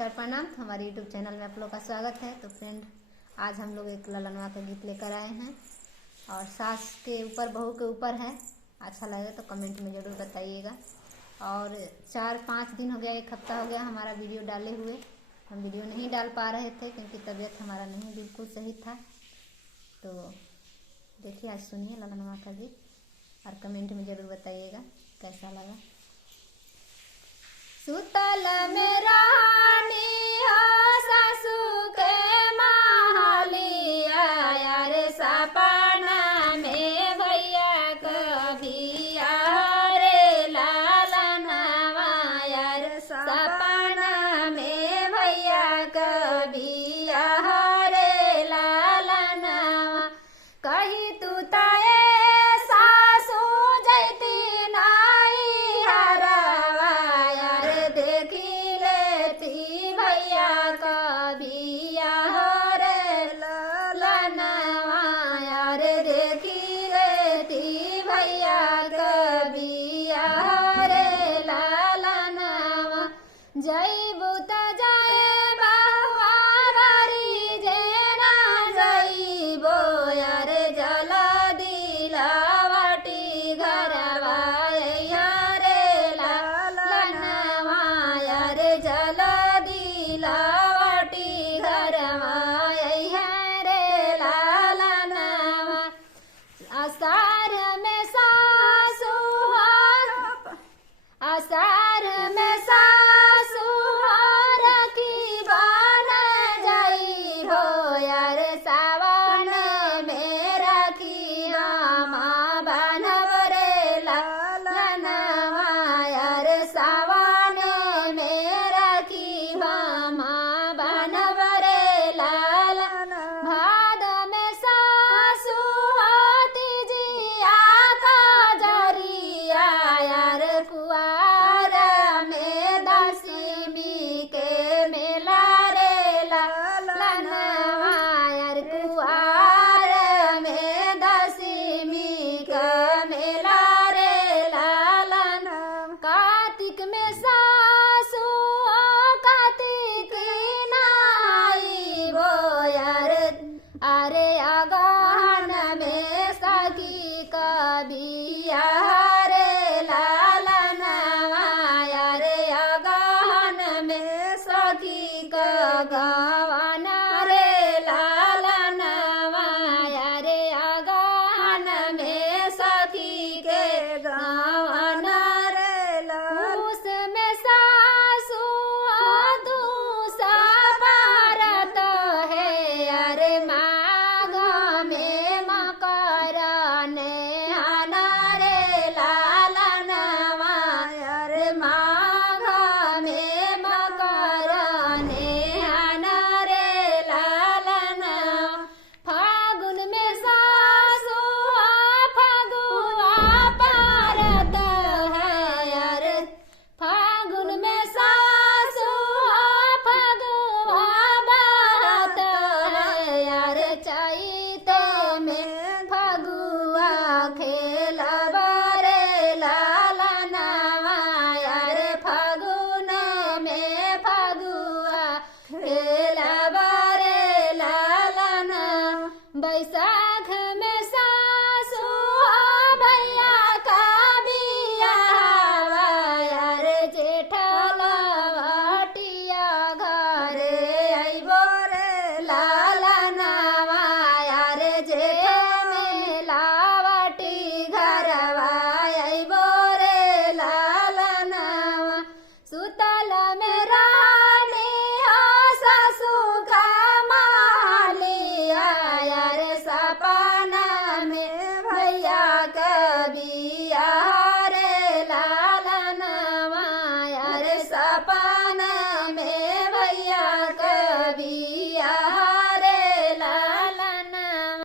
नमस्कार प्रणाम। हमारे यूट्यूब चैनल में आप लोग का स्वागत है। तो फ्रेंड, आज हम लोग एक ललनवा का गीत लेकर आए हैं और सास के ऊपर बहू के ऊपर है। अच्छा लगे तो कमेंट में ज़रूर बताइएगा। और 4-5 दिन हो गया, 1 हफ्ता हो गया हमारा वीडियो डाले हुए। हम वीडियो नहीं डाल पा रहे थे क्योंकि तबीयत हमारा नहीं बिल्कुल सही था। तो देखिए, आज सुनिए ललनवा का गीत और कमेंट में ज़रूर बताइएगा कैसा लगा। सुतल में रानी हो सासू के महलिया, यार सपना में भैया कभी रे लालनवा, यार सपना में भैया कभी रे लालनवा। कही तू ताए सासू जैती नाई हरवा, यार देखी लेती भैया कभी रे लालनवा, यार देखी लेती भैया कभी रे लालनवा। जैबू त जाए बहुआ बारी जेना जैबो, यार जल दिलावटी घरवा रे लालनवा, यार जल दिलावटी घरवा रे लालनवा। आषाढ़ में सासू आषाढ़ में सासू रखी बन जाई हो, यार सावन में रखी हम बनब रे लालनवा, यार सावन में रखी हम बनब रे लालनवा। भाद में सासू तीजिया का जरिया, यार कुआर में दशमी के मेला रे लालनवा, यार कुआर में दशमी के मेला रे लालनवा। कार्तिक में सासू कार्तिक नाई वो, यार अरे अगहन में सखी कभी रे लालनवा, यार अगहन में सखी का गवन रे लालनवा, यार अगहन में सखी के गवन रे लालनवा। उसमें सासू दूसा भारत है, यार माघ में मकर नेहन रे लालनवा, यार माघ में मकर नेहन रे लालनवा। फागुन में सासू फगुआ पारत है, यार फागुन में सासू फगुआ बारत है, यार चैत में फगुआ खेलब रे लालनवा, यार फागुन में फगुआ खेलब रे लालनवा। बैसाख में सासू भैया का बियाहवा, यार जेठ लवटिया घरे अइबो रे लालनवा, यार जेठ में लावटी घरवा अइबो रे लालनवा। सुतल में रानी हो सासू का महलिया, यार सपना में भैया कभी रे लालनवा, यार सपना में